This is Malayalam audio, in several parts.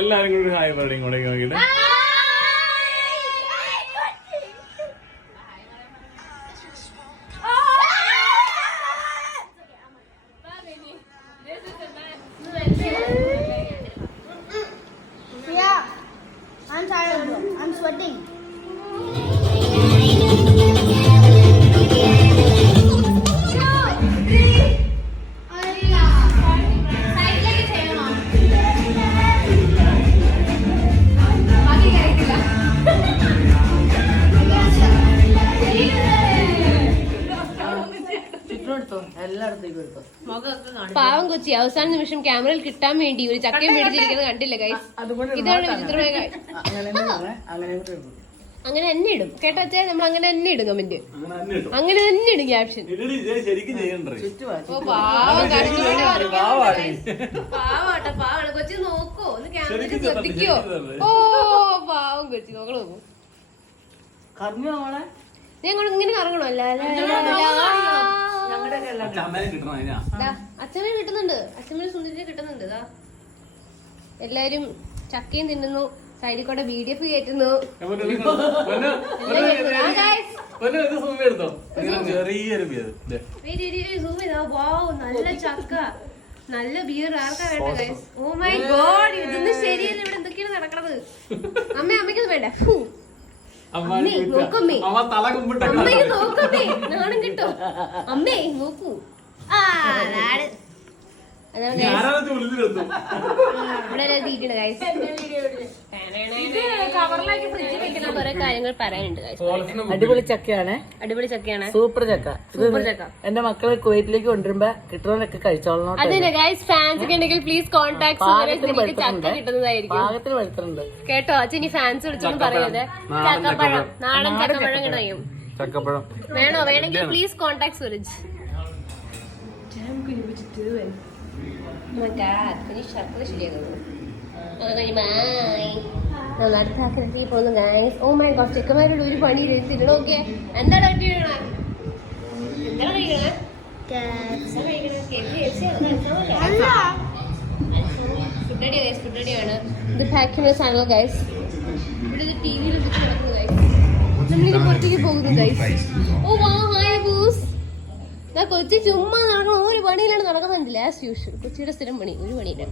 എല്ലാരും കൂടി ഹായ് പറയും കൂടെ നോക്കിട്ട്. I'm tired, bro. I'm sweating. പാവം കൊച്ചി അവസാന നിമിഷം ക്യാമറയിൽ കിട്ടാൻ വേണ്ടി ഒരു ചക്കയും മേടിച്ചിരിക്കുന്നത് കണ്ടില്ല ഗൈസ്. ഇതാണ് വിചിത്രമായ കാര്യം. അങ്ങനെ തന്നെ ഇടും കേട്ടോ അച്ഛാ, നമ്മൾ അങ്ങനെ തന്നെ ഇടും കമന്റ്, അങ്ങനെ തന്നെ ഇടും ക്യാപ്ഷൻ. ഓ പാവം പാവാട്ടോ, പാവാണ് കൊച്ചി. നോക്കോ ഒന്ന് ക്യാമറ ശ്രദ്ധിക്കോ. ഓ പാവം കൊച്ചി, നോക്കണം നോക്കൂ. ഞങ്ങൾ ഇങ്ങനെ കറങ്ങണോ? അല്ല അച്ഛനെ കിട്ടുന്നുണ്ട്, അച്ഛനെ സുന്ദരിനെ കിട്ടുന്നുണ്ട്. എല്ലാരും ചക്കയും തിന്നുന്നു, സൈഡിൽ കൂടെ BDF കയറ്റുന്നു. നല്ല ചക്ക, നല്ല ബിയർ. ആർക്കാ വേണ്ട ഗൈസ്? ഓ മൈ ഗോഡ്, ഇതൊന്നും ശരിയല്ല. ഇവിടെ എന്തൊക്കെയാണ് നടക്കണത്? അമ്മയ്ക്കത് വേണ്ട. അമ്മേ നോക്കമ്മേ, അമ്മയെ നോക്കമ്മേ, നാണം കിട്ടോ. അമ്മേ നോക്കൂ. ഇവിടെ തീറ്റണ് ഗൈസ്. കുറെ കാര്യങ്ങൾ പറയാനുണ്ട്. അടിപൊളി ചക്കയാണ്, അടിപൊളി ചക്കയാണ്, സൂപ്പർ ചക്ക. സൂപ്പർ ചക്ക. എന്റെ മക്കളെ കുവൈറ്റിലേക്ക് കൊണ്ടുവരുമ്പോ കിട്ടുന്നതൊക്കെ കഴിച്ചോളണം. അതന്നെ ഗൈസ്, ഫാൻസ് ഒക്കെ ഉണ്ടെങ്കിൽ പ്ലീസ് കോൺടാക്ട്. ചക്ക കിട്ടുന്നതായിരിക്കും. പാകത്തിന് വരുത്തുന്നുണ്ട് കേട്ടോ അച്ഛൻ. ഇനി ഫാൻസ് വിളിച്ചൊന്നും പറയരുത്. ചക്കപ്പഴം, നാടൻ ചക്കപ്പഴം കിട്ടുകയും വേണോ? വേണമെങ്കിൽ പ്ലീസ് കോൺടാക്ട് സുരജ്. ചെക്കന്മാരോട് ഒരു പണി എടുത്തില്ലോ. ഓക്കെ, എന്താണ് കഴിക്കണേ? എന്താണ് കഴിക്കണേ? ഫുഡടിയാണ്. ഇത് പാക്ക് ചെയ്യുന്ന സാധനങ്ങൾ ഗൈസ്. ഇവിടെ ഇത് ടിവിയിൽ വെച്ച് നടക്കുന്നു ഗൈസ്. നമ്മളിത് പുറത്തേക്ക് പോകുന്നു ഗൈസ്. ഓ വാ, ഹായ് ബൂസ്. കൊച്ചി ചുമ്മാ നടക്കണം, ഒരു പണിയിലാണ് നടക്കുന്നുണ്ടില്ല. ആസ് യൂഷ്വൽ കൊച്ചിയുടെ സ്ഥിരം പണി, ഒരു പണിയില്ല.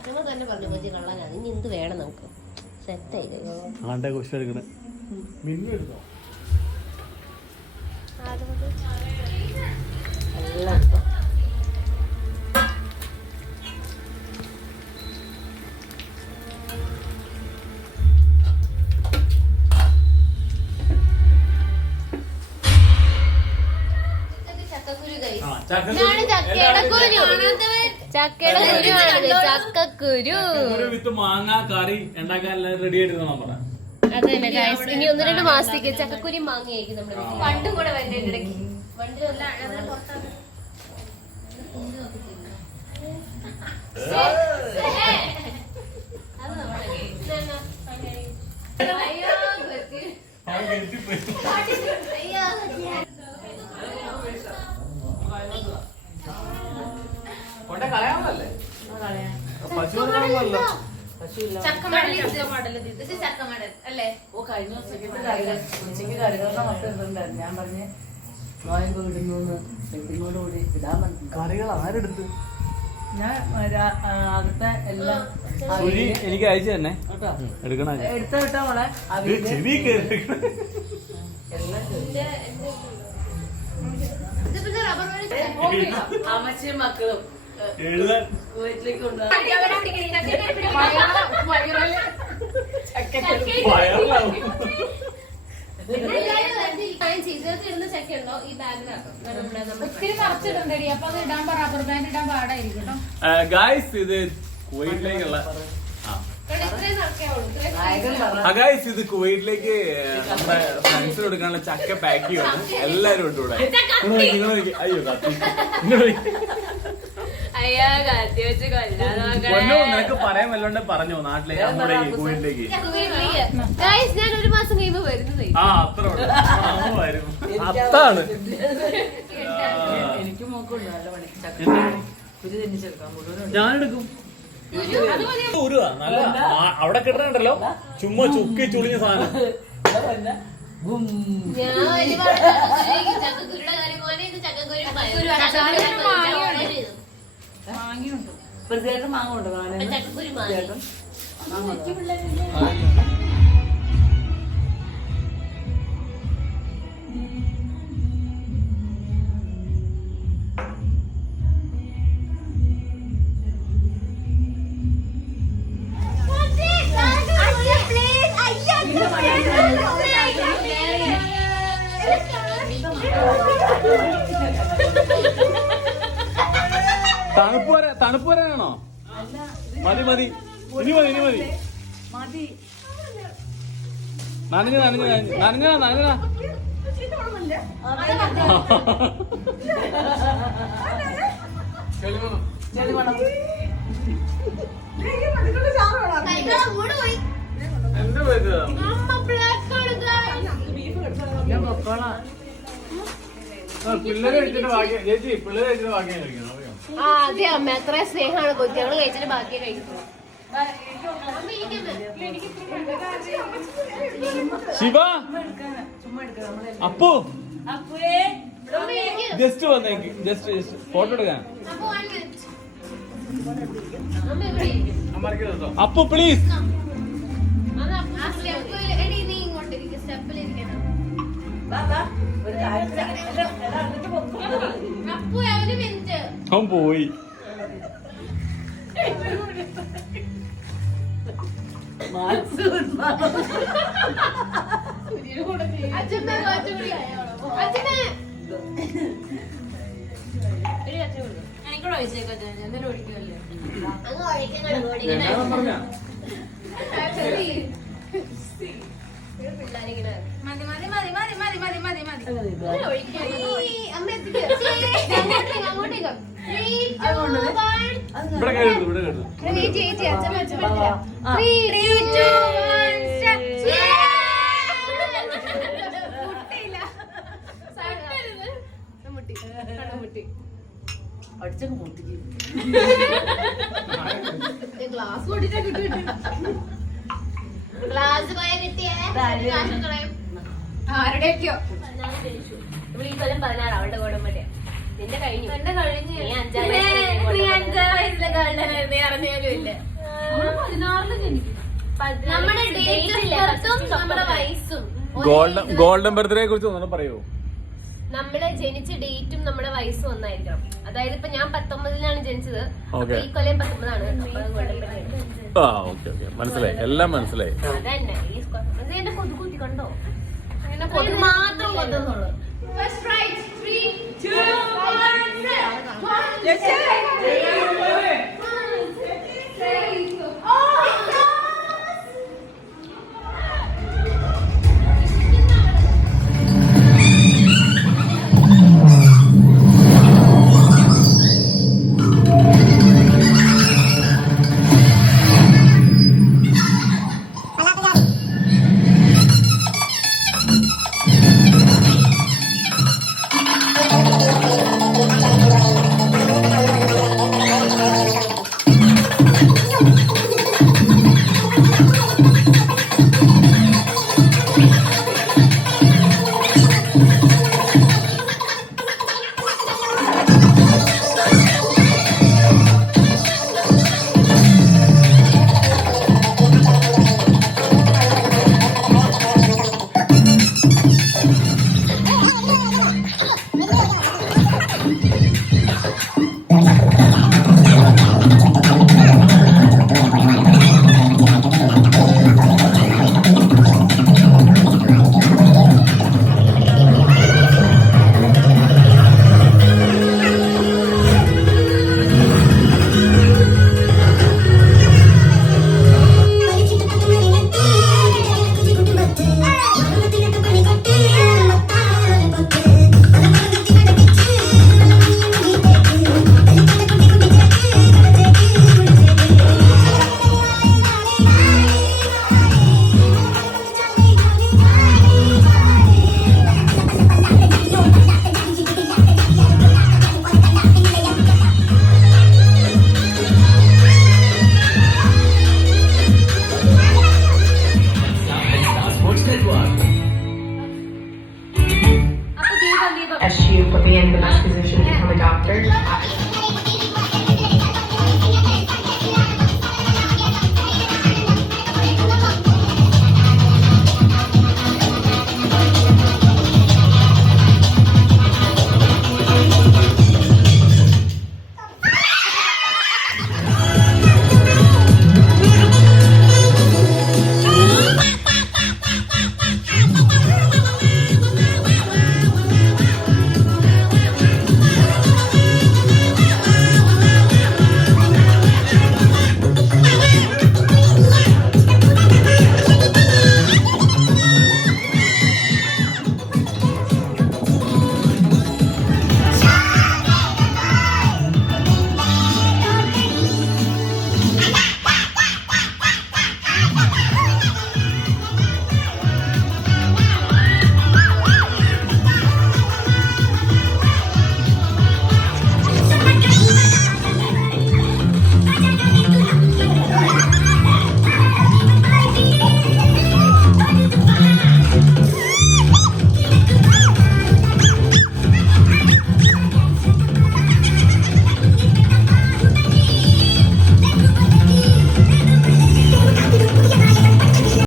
അച്ഛനെ തന്നെ പറഞ്ഞു കൊച്ചി കള്ളനാ. ഇനി എന്ത് വേണം നമുക്ക്? സെറ്റായി ചക്കക്കുരു മാങ്ങ കറി ഉണ്ടാക്കാൻ റെഡി ആയിട്ട് നമ്മളെ. അതന്നെ ഗൈസ്, ഇനി 1-2 മാസത്തേക്ക് ചക്കക്കുരി മാങ്ങയായിരിക്കും നമ്മുടെ വീട്ടിൽ. പണ്ടും കൂടെ വരേണ്ട ഇടയ്ക്ക് വണ്ടിയിലല്ല പുറത്താണ്. ഞാൻ പറഞ്ഞ് നോയമ്പ് വിടുന്നു ഇടാൻ പറഞ്ഞു. കറികൾ ആരെടുത്ത്? ഞാൻ അകത്തെ എല്ലാം എനിക്ക് അയച്ചു തന്നെ എടുക്കണ എടുത്ത വിട്ടാ മോളെ. അമ്മച്ചിയും മക്കളും വീട്ടിലേക്ക് ഗായ്സ് ഇത് കുവൈറ്റിലേക്കുള്ള ഇത് കുവൈറ്റിലേക്ക് നമ്മുടെ ഫ്രണ്ട്സിന് കൊടുക്കാനുള്ള ചക്ക പാക്ക് ചെയ്യണം. എല്ലാരും ഉണ്ട് ഇവിടെ. അയ്യോ അയ്യാ കത്തി വെച്ച് പൊന്നു നിനക്ക് പറയാൻ വല്ലോണ്ട് പറഞ്ഞോ നാട്ടിലേക്ക് അങ്ങോട്ടേക്ക് കോഴിയിലേക്ക്. ഗൈസ് ഞാൻ ഒരു മാസം കഴിയുമ്പോ വരുന്നത്. ആ അത്ര വരും. അതാണ് എനിക്ക് മോക്കുണ്ട് നല്ല പണി ചക്ക കുരു തെന്നിച്ചെടുക്കാം മുഴുവൻ ഞാനെടുക്കും. ഊരുവാ നല്ല അവിടെ കിട്ടണുണ്ടല്ലോ ചുമ്മാ ചുക്കി ചുളിഞ്ഞ സാധനം. ഞാൻ ചക്കക്കുരുടെ കാര്യം പോലെ ഇത് ചക്കക്കുരു മാങ്ങയുണ്ട് പ്രത്യേകം മാങ്ങ ഉണ്ട് ചക്കക്കുരു മാങ്ങ. തണുപ്പ് വരാനാണോ? മതി മതി ഇനി മതി ഇനി മതി. മതി നനഞ്ഞ നനഞ്ഞ നനഞ്ഞ നനഞ്ഞ ചെളി വേണം എന്റെ പേര് ഞാൻ പൊക്കോളാം. പിള്ളേരെ കഴിച്ചിട്ട് ബാക്കിയാ ചേച്ചി. പിള്ളേരെ കഴിച്ചിട്ട് ബാക്കിയാ കഴിക്കണം അറിയോ? ആ അതെ അമ്മ അത്ര സ്നേഹമാണ് കൊച്ചു. ഞങ്ങള് കഴിച്ചിട്ട് ബാക്കിയെ കഴിക്കുന്നു. ശിവ ചുമ്മാ എടുക്കാം നമ്മളെ അപ്പു അപ്പുവേ ജസ്റ്റ് വന്നേക്ക്. ജസ്റ്റ് ഫോട്ടോ എടുക്കാൻ. അപ്പു പ്ലീസ്. വാ വാ ഒരു കാഴ്ച എന്നിട്ട് പൊക്കോ. അവൻ പോയി. പറഞ്ഞ ഇവിടെ കേട്ടു ഇവിടെ കേട്ടു. അടിച്ചങ്ങ് പൊട്ടിക്ക്. ഗ്ലാസ് പൊട്ടിട്ടാ കിട്ടും. ഗ്ലാസ് പോയ കിട്ടിയേ ആരുടെയൊക്കെയോ. നമ്മൾ ഈ കൊല്ലം 16 അവളുടെ ഗോഡമ്പല്ലേ. നിന്റെ കഴിഞ്ഞു. എന്റെ കഴിഞ്ഞു. നീ 5 വയസ്സിലെ ഗോൾഡനായിരുന്നു. അറിഞ്ഞാലും ഇല്ല. നമ്മുടെ ഡേറ്റും നമ്മുടെ വയസ്സും ഗോൾഡൻ ബർത്ത്ഡേ കുറിച്ച് ഒന്നും പറയൂ. നമ്മള് ജനിച്ച ഡേറ്റും നമ്മുടെ വയസ്സും ഒന്നായിരിക്കണം. അതായത് ഇപ്പൊ ഞാൻ 19-ലാണ് ജനിച്ചത്. Okay. ഈ കൊല്ലം 19-ആണ്. അപ്പൊ ഗോൾഡൻ ബർത്ത്ഡേ. ആ ഓക്കെ ഓക്കെ മനസ്സിലായി. എല്ലാം മനസ്സിലായി. അതന്നെ ഈ എന്റെ കൊതുകൂത്തി കണ്ടോ? അങ്ങനെ കൊതു മാത്രം കൊതുന്നുള്ളൂ. First right, 3, 2, 1, Thank you.